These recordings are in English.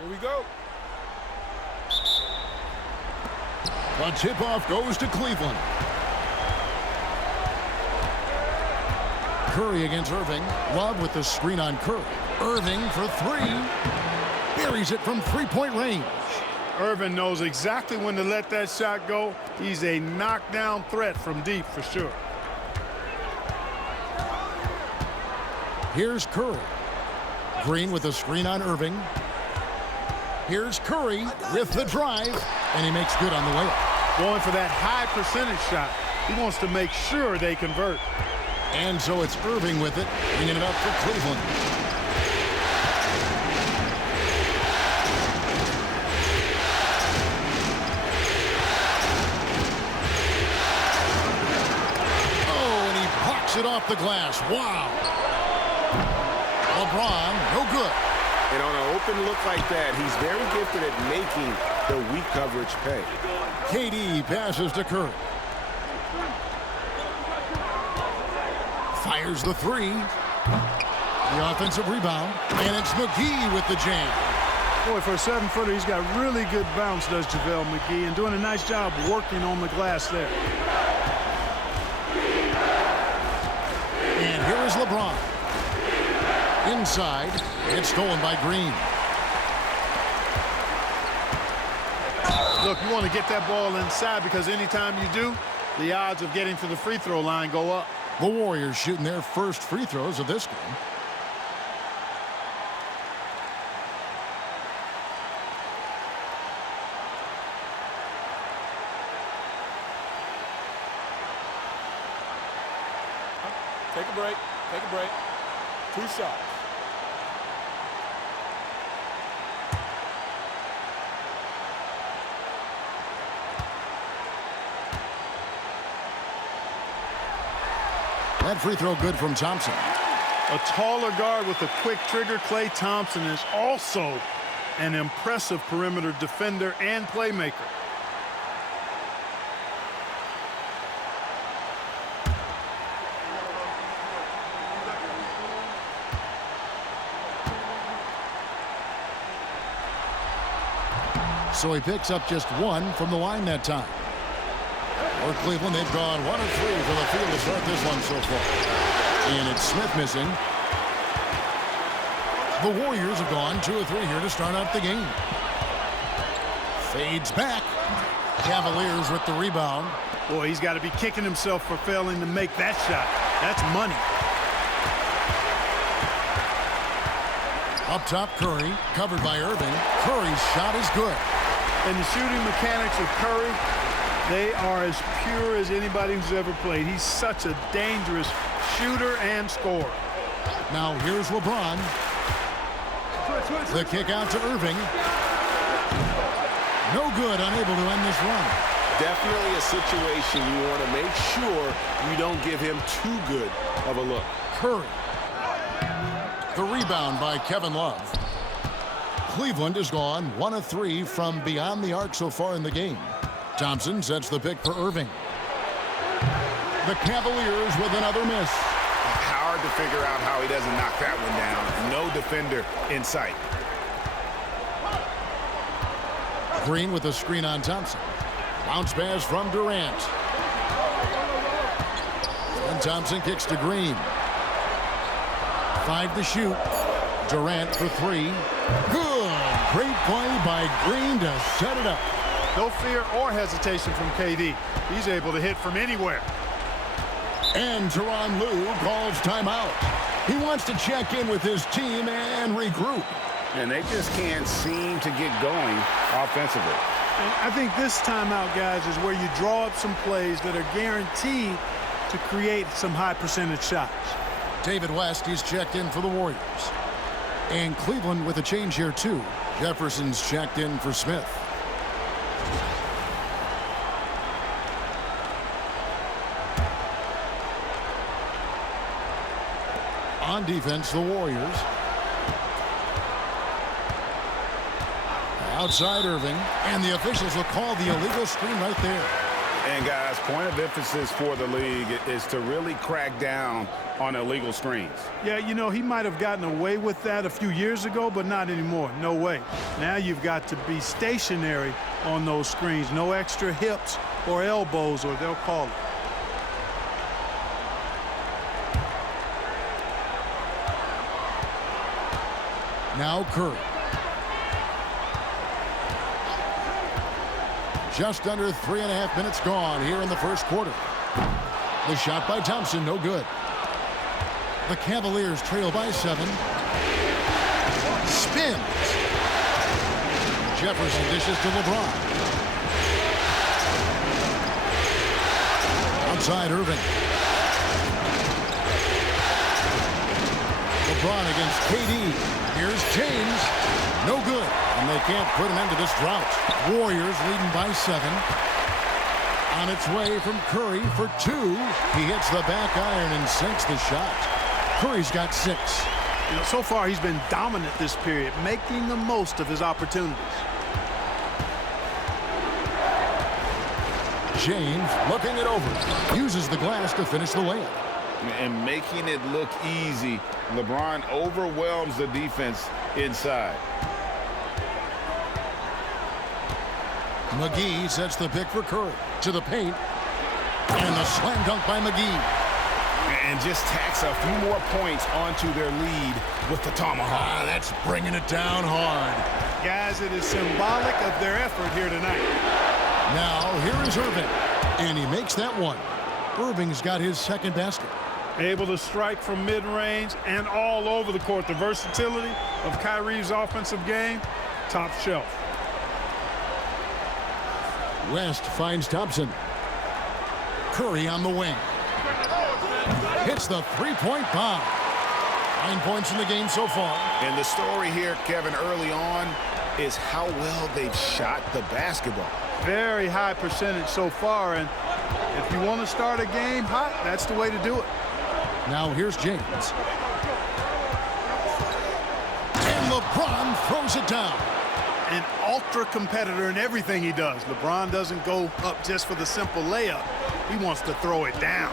Here we go. A tip-off goes to Cleveland. Curry against Irving. Love with the screen on Curry. Irving for three. Buries it from three-point range. Irving knows exactly when to let that shot go. He's a knockdown threat from deep for sure. Here's Curry. Green with the screen on Irving. Here's Curry with the drive, and he makes good on the layup. Going for that high percentage shot. He wants to make sure they convert. And so it's Irving with it, bringing it up for Cleveland. Oh, and he blocks it off the glass. Wow. LeBron, no good. And on an open look like that, he's very gifted at making the weak coverage pay. KD passes to Curry. Fires the three. The offensive rebound. And it's McGee with the jam. Boy, for a 7-footer, he's got really good bounce, does JaVale McGee, and doing a nice job working on the glass there. And here is LeBron. Inside. It's stolen by Green. Look, you want to get that ball inside because anytime you do, the odds of getting to the free throw line go up. The Warriors shooting their first free throws of this game. Take a break. Take a break. 2 shots. That free throw good from Thompson. A taller guard with a quick trigger. Klay Thompson is also an impressive perimeter defender and playmaker. So he picks up just one from the line that time. For Cleveland, they've gone 1 of 3 from the field to start this one so far. And it's Smith missing. The Warriors have gone 2 of 3 here to start out the game. Fades back. Cavaliers with the rebound. Boy, he's got to be kicking himself for failing to make that shot. That's money. Up top, Curry, covered by Irving. Curry's shot is good. And the shooting mechanics of Curry, they are as pure as anybody who's ever played. He's such a dangerous shooter and scorer. Now here's LeBron. The kick out to Irving. No good, unable to end this run. Definitely a situation you want to make sure you don't give him too good of a look. Curry. The rebound by Kevin Love. Cleveland has gone 1 of 3 from beyond the arc so far in the game. Thompson sets the pick for Irving. The Cavaliers with another miss. Hard to figure out how he doesn't knock that one down. No defender in sight. Green with a screen on Thompson. Bounce pass from Durant. And Thompson kicks to Green. 5 to shoot. Durant for 3. Good. Great play by Green to set it up. No fear or hesitation from KD. He's able to hit from anywhere. And Tyronn Lue calls timeout. He wants to check in with his team and regroup. And they just can't seem to get going offensively. And I think this timeout, guys, is where you draw up some plays that are guaranteed to create some high percentage shots. David West, he's checked in for the Warriors. And Cleveland with a change here, too. Jefferson's checked in for Smith. On defense, the Warriors. Outside Irving, and the officials will call the illegal screen right there. And guys, point of emphasis for the league is to really crack down on illegal screens. Yeah, you know, he might have gotten away with that a few years ago, but not anymore. No way. Now you've got to be stationary on those screens. No extra hips or elbows, or they'll call it. Now Curry. Just under 3.5 minutes gone here in the first quarter. The shot by Thompson, no good. The Cavaliers trail by 7. Spins. Jefferson dishes to LeBron. Outside Irving. LeBron against KD. Here's James. No good. And they can't put an end to this drought. Warriors leading by 7. On its way from Curry for 2. He hits the back iron and sinks the shot. Curry's got 6. You know, so far he's been dominant this period, making the most of his opportunities. James looking it over. Uses the glass to finish the layup. And making it look easy, LeBron overwhelms the defense inside. McGee sets the pick for Curry. To the paint. And the slam dunk by McGee. And just tacks a few more points onto their lead with the tomahawk. That's bringing it down hard. Guys, it is symbolic of their effort here tonight. Now, here is Irving. And he makes that one. Irving's got his second basket. Able to strike from mid-range and all over the court. The versatility of Kyrie's offensive game, top shelf. West finds Thompson. Curry on the wing. Hits the three-point bomb. 9 points in the game so far. And the story here, Kevin, early on is how well they've shot the basketball. Very high percentage so far, and if you want to start a game hot, that's the way to do it. Now here's James. And LeBron throws it down. An ultra competitor in everything he does. LeBron doesn't go up just for the simple layup. He wants to throw it down.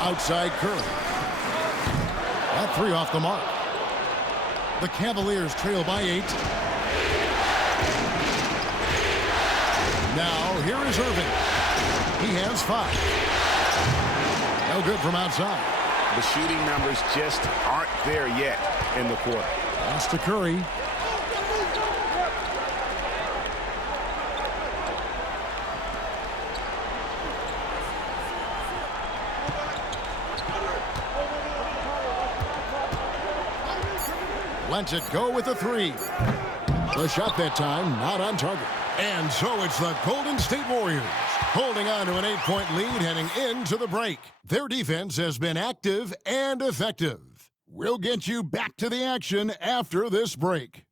Outside Curry. That 3 off the mark. The Cavaliers trail by 8. Now here is Irving. He has 5. No good from outside. The shooting numbers just aren't there yet in the quarter. Pass to Curry. Lets it go with a 3. The shot that time not on target. And so it's the Golden State Warriors holding on to an 8-point lead heading into the break. Their defense has been active and effective. We'll get you back to the action after this break.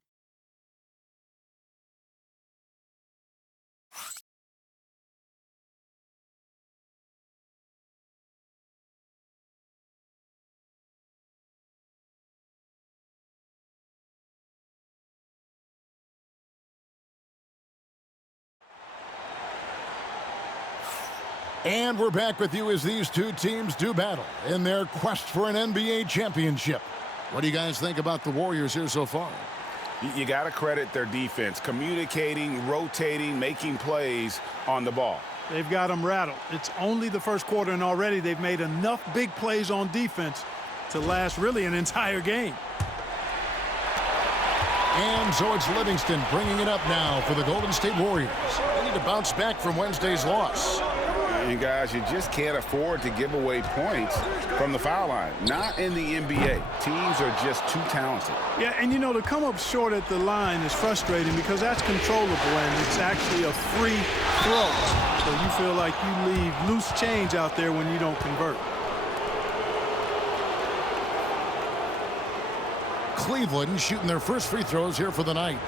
And we're back with you as these two teams do battle in their quest for an NBA championship. What do you guys think about the Warriors here so far? You got to credit their defense, communicating, rotating, making plays on the ball. They've got them rattled. It's only the first quarter, and already they've made enough big plays on defense to last really an entire game. And so it's Livingston bringing it up now for the Golden State Warriors. They need to bounce back from Wednesday's loss. And guys, you just can't afford to give away points from the foul line. Not in the NBA. Teams are just too talented. Yeah, and you know, to come up short at the line is frustrating because that's controllable and it's actually a free throw. So you feel like you leave loose change out there when you don't convert. Cleveland shooting their first free throws here for the night.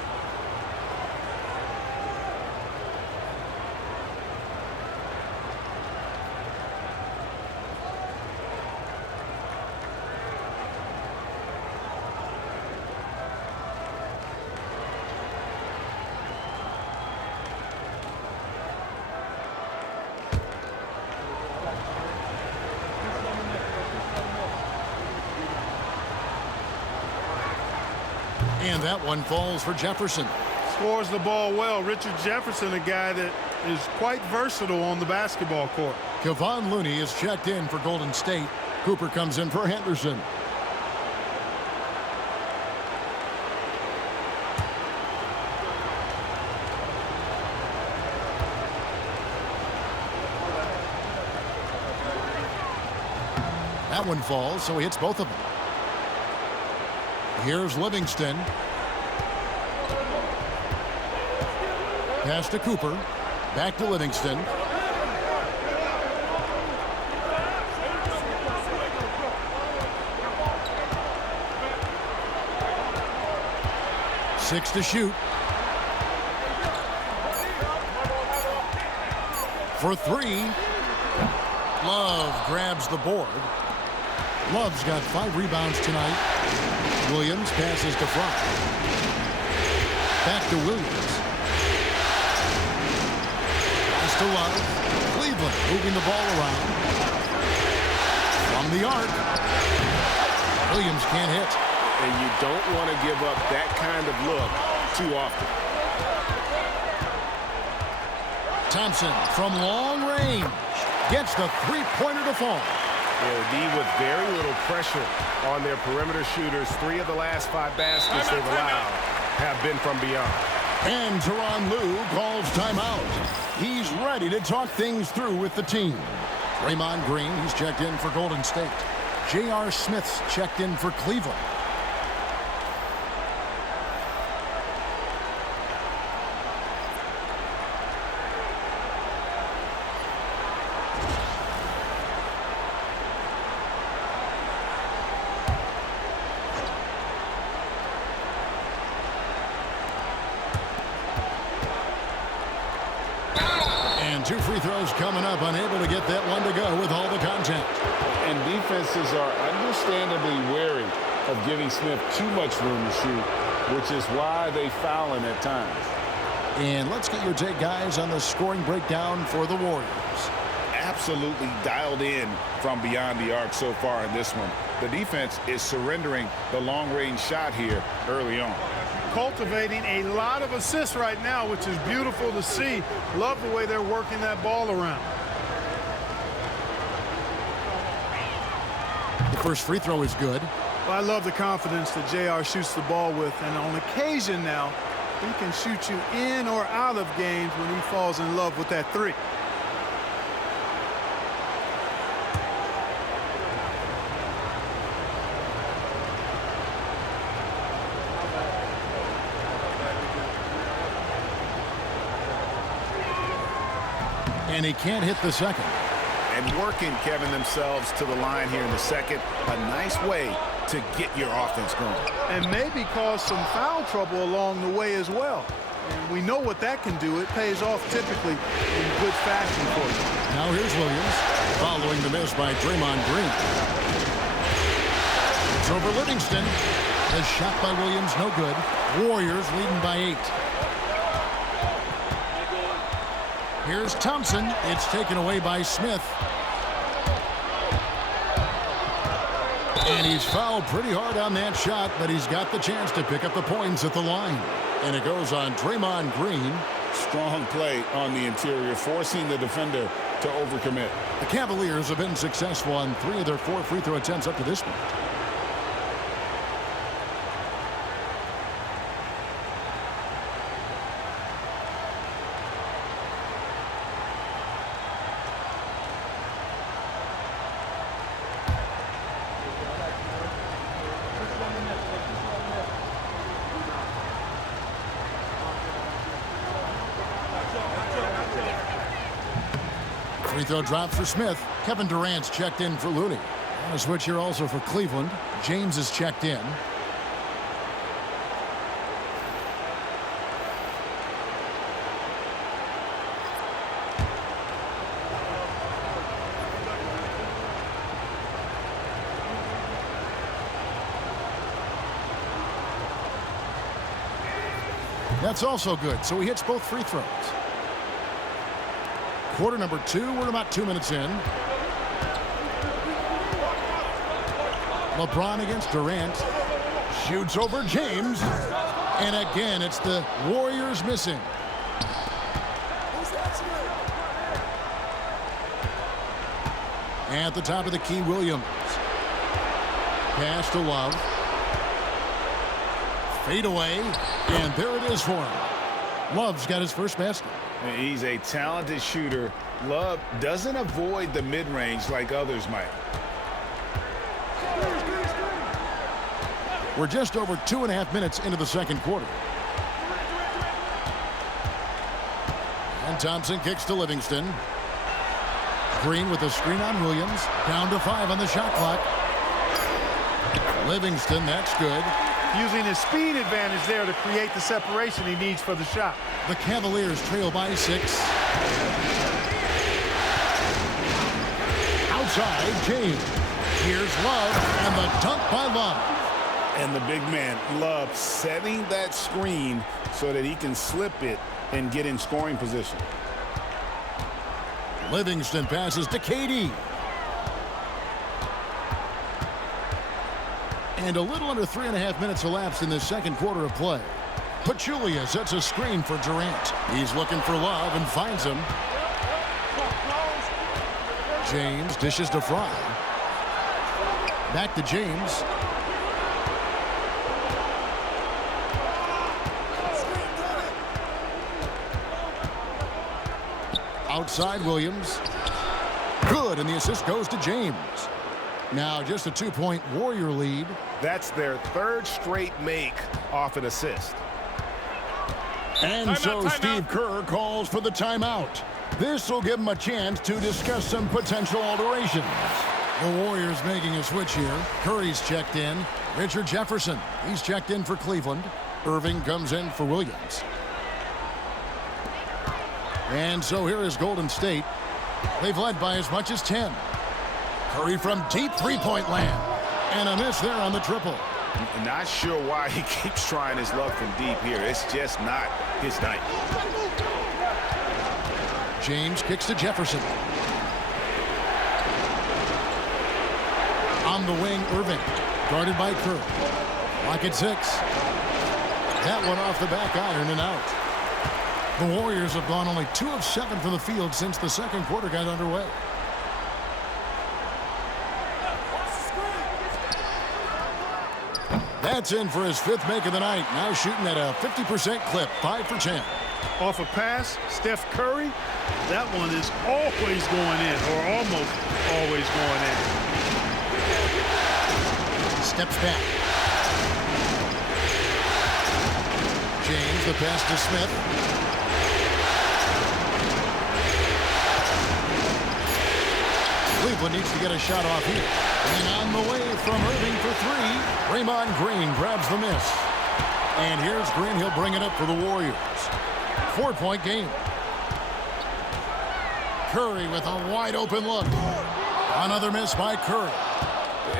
And that one falls for Jefferson. Scores the ball well. Richard Jefferson, a guy that is quite versatile on the basketball court. Kevon Looney is checked in for Golden State. Cooper comes in for Henderson. That one falls, so he hits both of them. Here's Livingston. Pass to Cooper. Back to Livingston. Six to shoot. For three. Love grabs the board. Love's got 5 rebounds tonight. Williams passes to Fry. Back to Williams. Pass to Love. Cleveland moving the ball around. From the arc. Williams can't hit. And you don't want to give up that kind of look too often. Thompson from long range gets the three-pointer to fall. Yeah, the D with very little pressure on their perimeter shooters. 3 of the last 5 baskets they've allowed have been from beyond. And Tyronn Lue calls timeout. He's ready to talk things through with the team. Draymond Green, he's checked in for Golden State. J.R. Smith's checked in for Cleveland. And 2 free throws coming up, unable to get that one to go with all the contact. And defenses are understandably wary of giving Smith too much room to shoot, which is why they foul him at times. And let's get your take, guys, on the scoring breakdown for the Warriors. Absolutely dialed in from beyond the arc so far in this one. The defense is surrendering the long-range shot here early on. Cultivating a lot of assists right now, which is beautiful to see. Love the way they're working that ball around. The first free throw is good. Well, I love the confidence that JR shoots the ball with, and on occasion now, he can shoot you in or out of games when he falls in love with that 3. And he can't hit the second. And working, Kevin, themselves to the line here in the second. A nice way to get your offense going. And maybe cause some foul trouble along the way as well. And we know what that can do. It pays off typically in good fashion for you. Now here's Williams, following the miss by Draymond Green. It's over Livingston. A shot by Williams, no good. Warriors leading by 8. Here's Thompson. It's taken away by Smith. And he's fouled pretty hard on that shot, but he's got the chance to pick up the points at the line. And it goes on Draymond Green. Strong play on the interior, forcing the defender to overcommit. The Cavaliers have been successful on 3 of their 4 free throw attempts up to this point. Free throw drop for Smith. Kevin Durant's checked in for Looney. On a switch here also for Cleveland. James is checked in. That's also good, so he hits both free throws. Quarter number 2, we're about 2 minutes in. LeBron against Durant. Shoots over James. And again, it's the Warriors missing. At the top of the key, Williams. Pass to Love. Fade away. And there it is for him. Love's got his first basket. He's a talented shooter. Love doesn't avoid the mid-range like others might. We're just over 2.5 minutes into the second quarter. And Thompson kicks to Livingston. Green with a screen on Williams. Down to 5 on the shot clock. Livingston, that's good. Using his speed advantage there to create the separation he needs for the shot. The Cavaliers trail by 6. Outside, James. Here's Love, and the dunk by Love. And the big man, Love, setting that screen so that he can slip it and get in scoring position. Livingston passes to KD. And a little under 3.5 minutes elapsed in this second quarter of play. Pachulia sets a screen for Durant. He's looking for Love and finds him. James dishes to Fry. Back to James. Outside Williams. Good, and the assist goes to James. Now just a 2-point Warrior lead. That's their third straight make off an assist. And so Steve Kerr calls for the timeout. This will give him a chance to discuss some potential alterations. The Warriors making a switch here. Curry's checked in. Richard Jefferson, he's checked in for Cleveland. Irving comes in for Williams. And so here is Golden State. They've led by as much as 10. Curry from deep three-point land. And a miss there on the triple. Not sure why he keeps trying his luck from deep here. It's just not his night. James kicks to Jefferson. On the wing, Irving. Guarded by Kerr. Lock at 6. That one off the back iron and out. The Warriors have gone only 2 of 7 from the field since the second quarter got underway. That's in for his 5th make of the night. Now shooting at a 50% clip, 5 for 10. Off a pass, Steph Curry, that one is always going in, or almost always going in. Steps back. James, the pass to Smith. Cleveland needs to get a shot off here. And on the way from Irving for 3. Draymond Green grabs the miss. And here's Green. He'll bring it up for the Warriors. 4-point game. Curry with a wide open look. Another miss by Curry.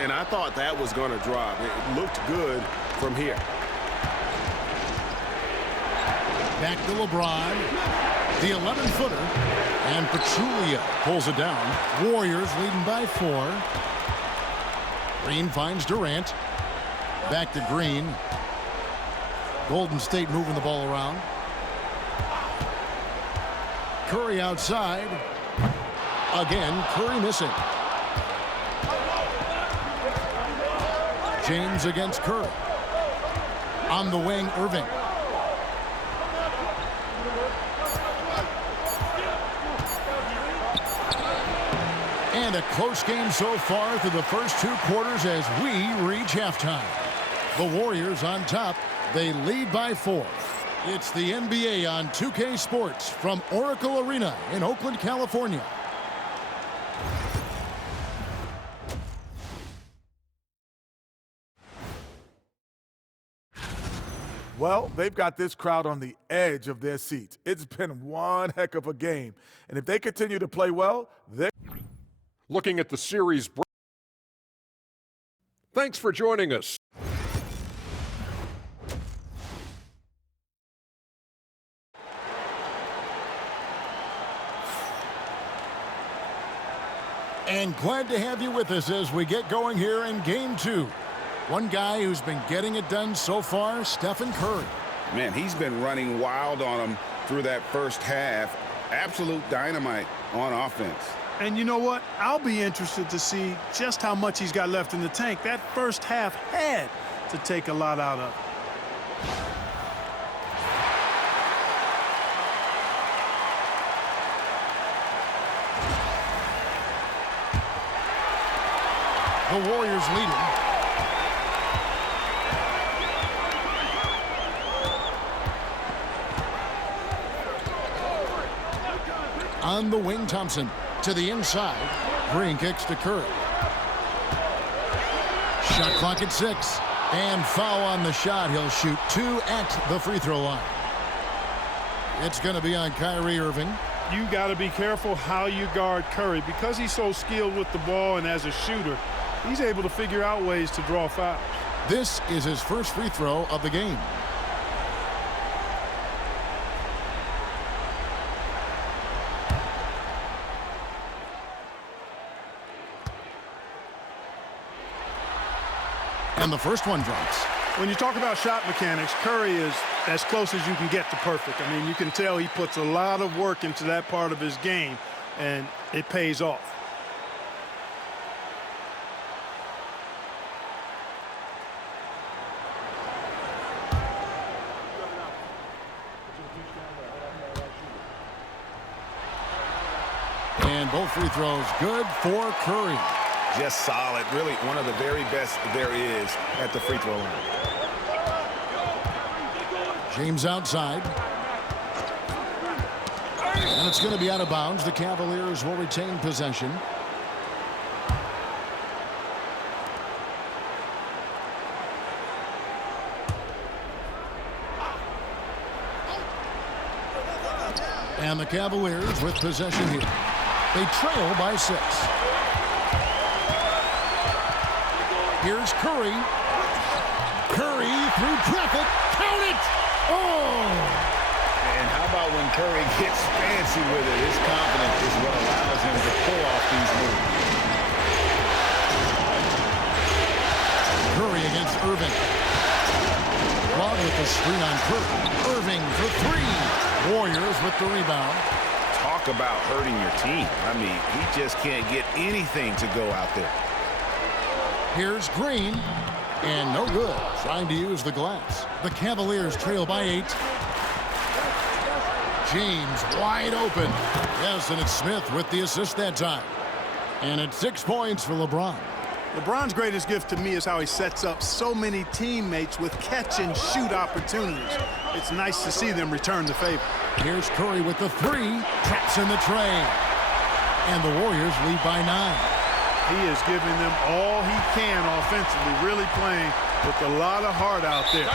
And I thought that was going to drop. It looked good from here. Back to LeBron. The 11-footer. And Pachulia pulls it down. Warriors leading by 4. Green finds Durant. Back to Green. Golden State moving the ball around. Curry outside. Again, Curry missing. James against Curry. On the wing, Irving. And a close game so far through the first 2 quarters as we reach halftime. The Warriors on top. They lead by 4. It's the NBA on 2K Sports from Oracle Arena in Oakland, California. Well, they've got this crowd on the edge of their seats. It's been one heck of a game. And if they continue to play well, they're looking at the series. Thanks for joining us. And glad to have you with us as we get going here in Game 2. One guy who's been getting it done so far, Stephen Curry. Man, he's been running wild on him through that first half. Absolute dynamite on offense. And you know what? I'll be interested to see just how much he's got left in the tank. That first half had to take a lot out of it. The Warriors leading. On the wing, Thompson to the inside. Green kicks to Curry. Shot clock at 6. And foul on the shot. He'll shoot 2 at the free throw line. It's going to be on Kyrie Irving. You got to be careful how you guard Curry because he's so skilled with the ball and as a shooter. He's able to figure out ways to draw fouls. This is his first free throw of the game. And the first one drops. When you talk about shot mechanics, Curry is as close as you can get to perfect. I mean, you can tell he puts a lot of work into that part of his game, and it pays off. And both free throws good for Curry. Just solid. Really one of the very best there is at the free throw line. James outside. And it's going to be out of bounds. The Cavaliers will retain possession. And the Cavaliers with possession here. They trail by 6. Here's Curry. Curry through traffic. Count it! Oh! And how about when Curry gets fancy with it? His confidence is what allows him to pull off these moves. Curry against Irving. Rod with the screen on Curry. Irving for 3. Warriors with the rebound. Talk about hurting your team. I mean, he just can't get anything to go out there. Here's Green. And no good. Trying to use the glass. The Cavaliers trail by 8. James wide open. Yes, and it's Smith with the assist that time. And it's 6 points for LeBron. LeBron's greatest gift to me is how he sets up so many teammates with catch-and-shoot opportunities. It's nice to see them return the favor. Here's Curry with the 3. Traps in the tray. And the Warriors lead by 9. He is giving them all he can offensively, really playing with a lot of heart out there.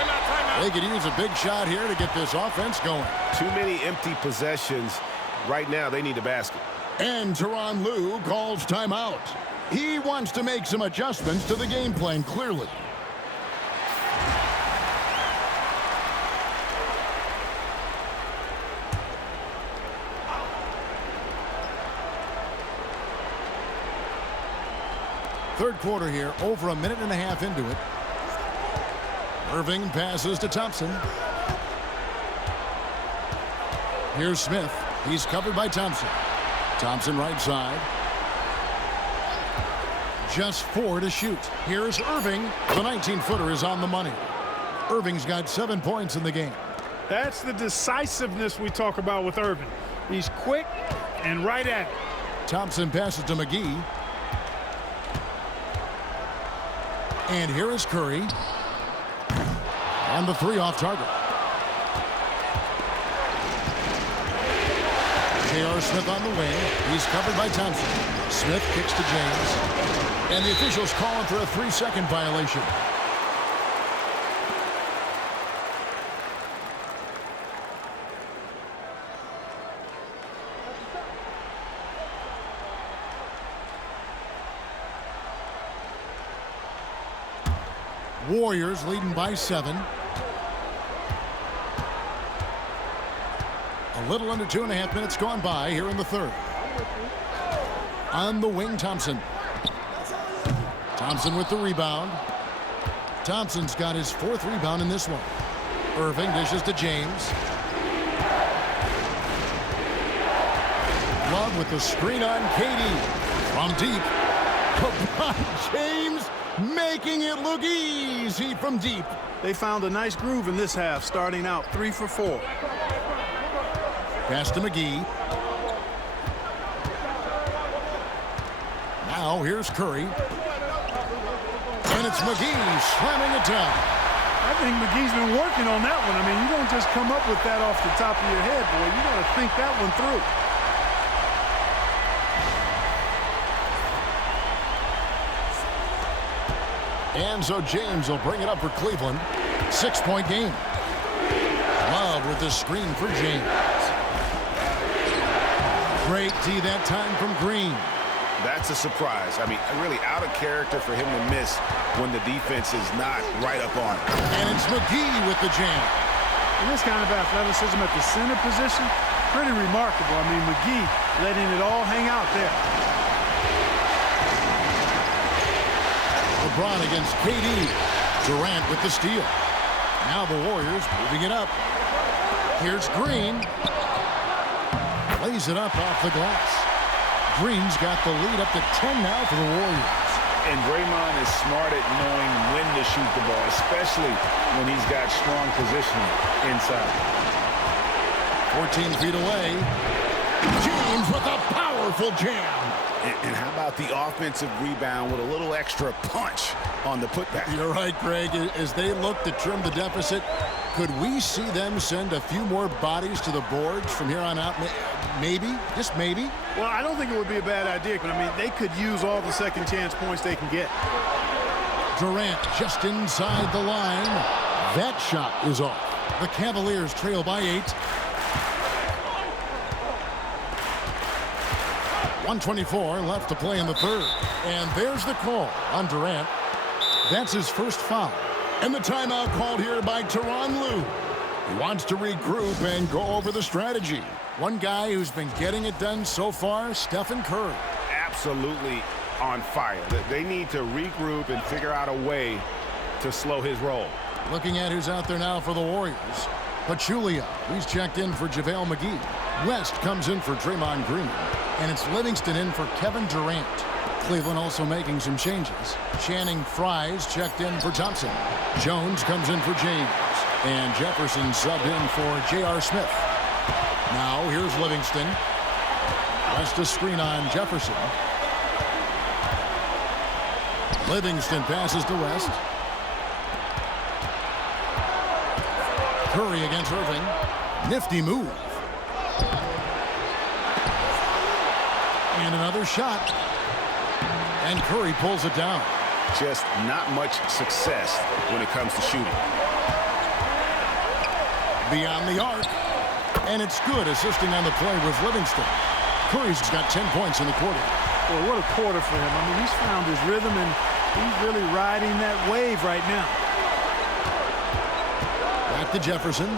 They could use a big shot here to get this offense going. Too many empty possessions. Right now, they need a basket. And Tyronn Lue calls timeout. He wants to make some adjustments to the game plan, clearly. Third quarter here, over a minute and a half into it. Irving passes to Thompson. Here's Smith. He's covered by Thompson. Thompson right side. Just 4 to shoot. Here's Irving. The 19-footer is on the money. Irving's got 7 points in the game. That's the decisiveness we talk about with Irving. He's quick and right at it. Thompson passes to McGee. And here is Curry. And the 3 off target. J.R. Smith on the wing. He's covered by Thompson. Smith kicks to James. And the officials calling for a 3-second violation. Warriors leading by 7. A little under 2.5 minutes gone by here in the third. On the wing, Thompson. Thompson with the rebound. Thompson's got his 4th rebound in this one. Irving dishes to James. Love with the screen on KD. From deep. LeBron James making it look easy from deep. They found a nice groove in this half, starting out 3 for 4. Pass to McGee. Now here's Curry. And it's McGee slamming it down. I think McGee's been working on that one. I mean, you don't just come up with that off the top of your head, boy. You got to think that one through. And so James will bring it up for Cleveland. 6-point game. Love with the screen for James. Great D that time from Green. That's a surprise. I mean, really out of character for him to miss when the defense is not right up on it. And it's McGee with the jam. And this kind of athleticism at the center position, pretty remarkable. I mean, McGee letting it all hang out there. LeBron against KD. Durant with the steal. Now the Warriors moving it up. Here's Green. Lays it up off the glass. Green's got the lead up to 10 now for the Warriors. And Draymond is smart at knowing when to shoot the ball, especially when he's got strong positioning inside. 14 feet away. James with a powerful jam. And how about the offensive rebound with a little extra punch on the putback? You're right, Greg. As they look to trim the deficit, could we see them send a few more bodies to the boards from here on out? Maybe, just maybe. Well, I don't think it would be a bad idea, but I mean, they could use all the second chance points they can get. Durant just inside the line. That shot is off. The Cavaliers trail by 8. 1:24 left to play in the third. And there's the call on Durant. That's his first foul. And the timeout called here by Tyronn Lue. He wants to regroup and go over the strategy. One guy who's been getting it done so far, Stephen Curry. Absolutely on fire. They need to regroup and figure out a way to slow his roll. Looking at who's out there now for the Warriors. Pachulia, he's checked in for JaVale McGee. West comes in for Draymond Green. And it's Livingston in for Kevin Durant. Cleveland also making some changes. Channing Frye's checked in for Thompson. Jones comes in for James. And Jefferson subbed in for J.R. Smith. Now here's Livingston. West a screen on Jefferson. Livingston passes to West. Curry against Irving. Nifty move. And another shot. And Curry pulls it down. Just not much success when it comes to shooting. Beyond the arc. And it's good. Assisting on the play with Livingston. Curry's got 10 points in the quarter. Boy, what a quarter for him. I mean, he's found his rhythm, and he's really riding that wave right now. Back to Jefferson.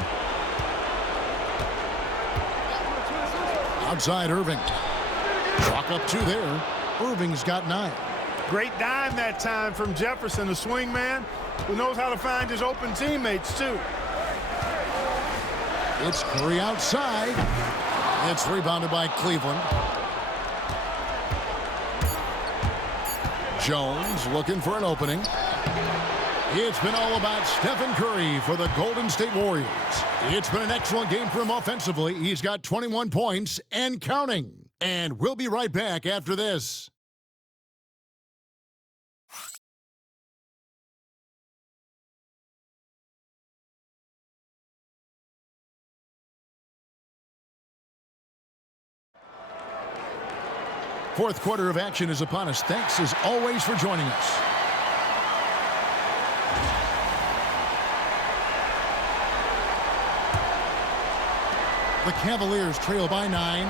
Outside Irving. Chalk up 2 there. Irving's got 9. Great dime that time from Jefferson, the swing man who knows how to find his open teammates, too. It's Curry outside. It's rebounded by Cleveland. Jones looking for an opening. It's been all about Stephen Curry for the Golden State Warriors. It's been an excellent game for him offensively. He's got 21 points and counting. And we'll be right back after this. Fourth quarter of action is upon us. Thanks as always for joining us. The Cavaliers trail by 9.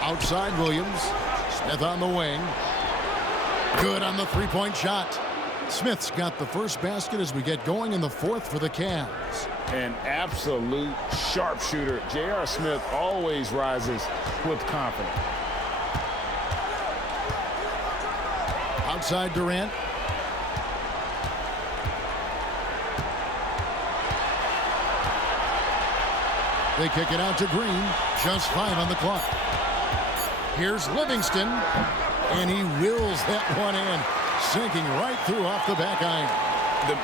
Outside Williams. Smith on the wing. Good on the three-point shot. Smith's got the first basket as we get going in the fourth for the Cavs. An absolute sharpshooter. J.R. Smith always rises with confidence. Outside Durant. They kick it out to Green. Just 5 on the clock. Here's Livingston. And he wills that one in. Sinking right through off the back iron.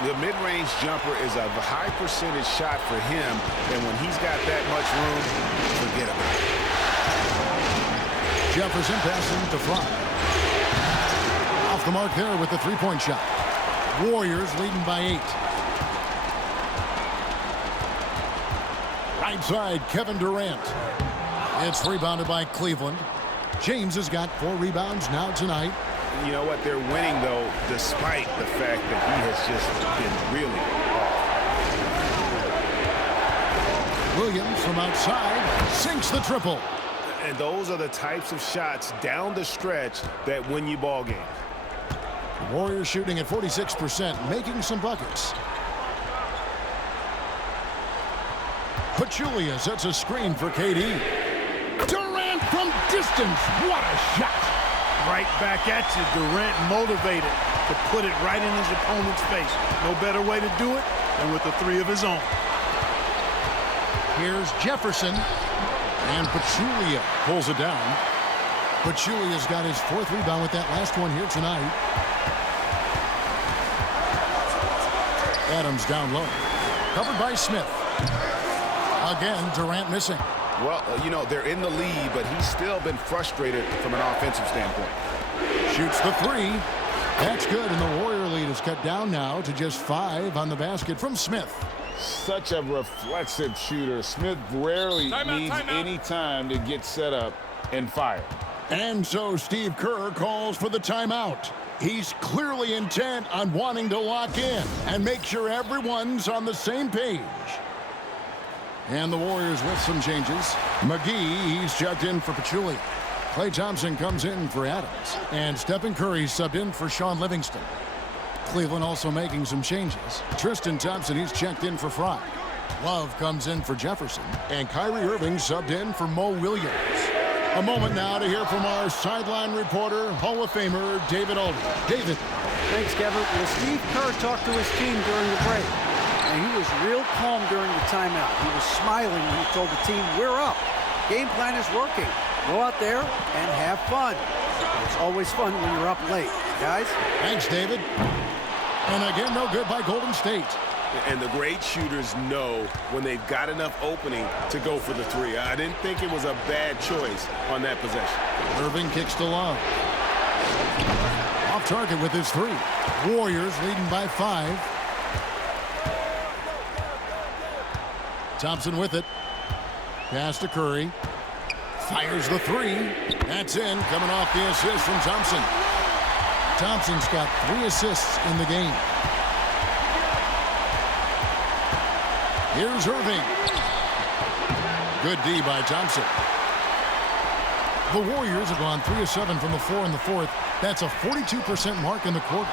The mid-range jumper is a high percentage shot for him. And when he's got that much room, forget about it. Jefferson passing to Fry. Off the mark there with the three-point shot. Warriors leading by 8. Right side, Kevin Durant. It's rebounded by Cleveland. James has got 4 rebounds now tonight. You know what? They're winning, though, despite the fact that he has just been really off. Williams from outside sinks the triple. And those are the types of shots down the stretch that win you ball games. Warriors shooting at 46%, making some buckets. Pachulia sets a screen for KD. Durant from distance. What a shot. Right back at you. Durant motivated to put it right in his opponent's face. No better way to do it than with a 3 of his own. Here's Jefferson. And Pachulia pulls it down. Pachulia's got his 4th rebound with that last one here tonight. Adams down low. Covered by Smith. Again, Durant missing. Well, you know, they're in the lead, but he's still been frustrated from an offensive standpoint. Shoots the 3. That's good, and the Warrior lead is cut down now to just 5 on the basket from Smith. Such a reflexive shooter. Smith rarely needs any time to get set up and fire. And so Steve Kerr calls for the timeout. He's clearly intent on wanting to lock in and make sure everyone's on the same page. And the Warriors with some changes. McGee, he's checked in for Pachulia. Klay Thompson comes in for Adams. And Stephen Curry subbed in for Sean Livingston. Cleveland also making some changes. Tristan Thompson, he's checked in for Fry. Love comes in for Jefferson. And Kyrie Irving subbed in for Mo Williams. A moment now to hear from our sideline reporter, Hall of Famer David Alden. David. Thanks, Kevin. Well, Steve Kerr talked to his team during the break, and he was real calm during the timeout. He was smiling when he told the team, we're up. Game plan is working. Go out there and have fun. It's always fun when you're up late, guys. Thanks, David. And again, no good by Golden State. And the great shooters know when they've got enough opening to go for the 3. I didn't think it was a bad choice on that possession. Irving kicks to Love. Off target with his 3. Warriors leading by 5. Thompson with it. Pass to Curry. Fires the 3. That's in, coming off the assist from Thompson. Thompson's got 3 assists in the game. Here's Irving. Good D by Thompson. The Warriors have gone 3 of 7 from the floor in the 4th. That's a 42% mark in the quarter.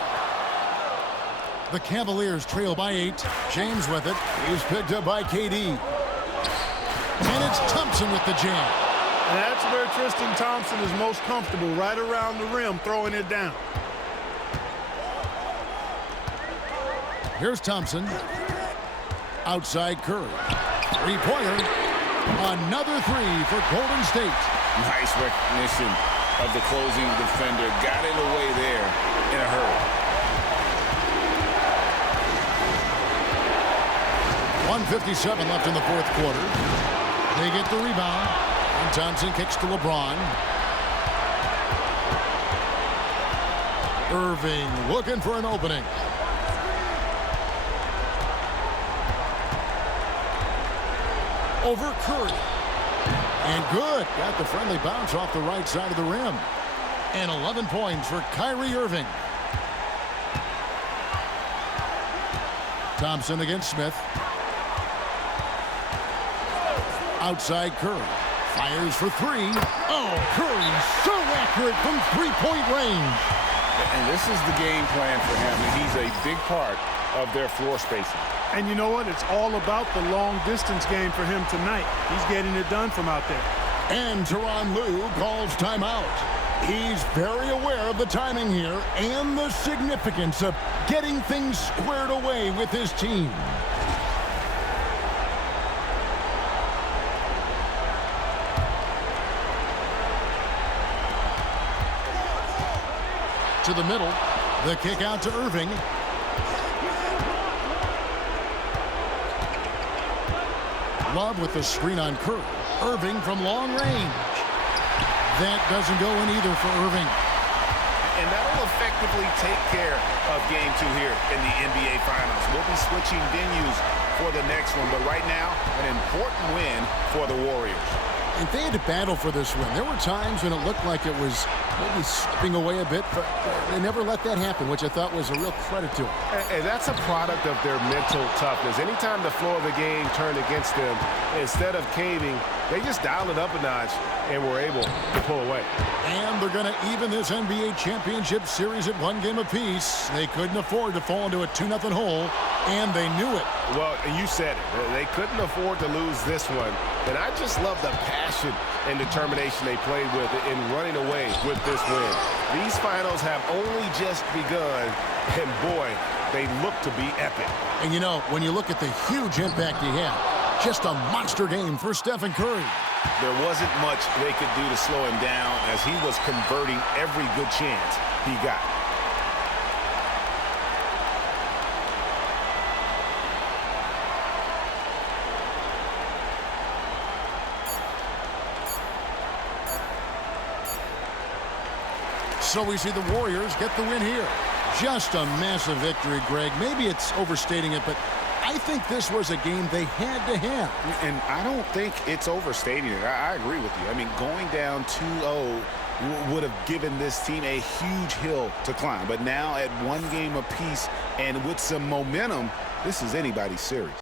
The Cavaliers trail by 8. James with it. He's picked up by KD. And it's Thompson with the jam. And that's where Tristan Thompson is most comfortable, right around the rim, throwing it down. Here's Thompson. Outside Curry. 3-pointer. Another 3 for Golden State. Nice recognition of the closing defender. Got it away there in a hurry. 1:57 left in the 4th quarter. They get the rebound. And Thompson kicks to LeBron. Irving looking for an opening. Over Curry. And good. Got the friendly bounce off the right side of the rim. And 11 points for Kyrie Irving. Thompson against Smith. Outside Curry. Fires for 3. Oh, Curry so accurate from 3-point range. And this is the game plan for him. And he's a big part of their floor spacing. And you know what? It's all about the long-distance game for him tonight. He's getting it done from out there. And Tyronn Lue calls timeout. He's very aware of the timing here and the significance of getting things squared away with his team. To the middle. The kick out to Irving. Love with the screen on Curry. Irving from long range. That doesn't go in either for Irving. And that'll effectively take care of game 2 here in the NBA Finals. We'll be switching venues for the next one, but right now, an important win for the Warriors. And they had to battle for this win. There were times when it looked like it was maybe slipping away a bit, but they never let that happen, which I thought was a real credit to them. And that's a product of their mental toughness. Anytime the flow of the game turned against them, instead of caving, they just dialed it up a notch and were able to pull away. And they're going to even this NBA championship series at 1 game apiece. They couldn't afford to fall into a 2-0 hole, and they knew it. Well, you said it. They couldn't afford to lose this one. And I just love the passion and determination they played with in running away with this win. These finals have only just begun, and boy, they look to be epic. And you know, when you look at the huge impact he had, just a monster game for Stephen Curry. There wasn't much they could do to slow him down as he was converting every good chance he got. So we see the Warriors get the win here. Just a massive victory, Greg. Maybe it's overstating it, but I think this was a game they had to have. And I don't think it's overstating it. I agree with you. I mean, going down 2-0 would have given this team a huge hill to climb. But now at 1 game apiece and with some momentum, this is anybody's series.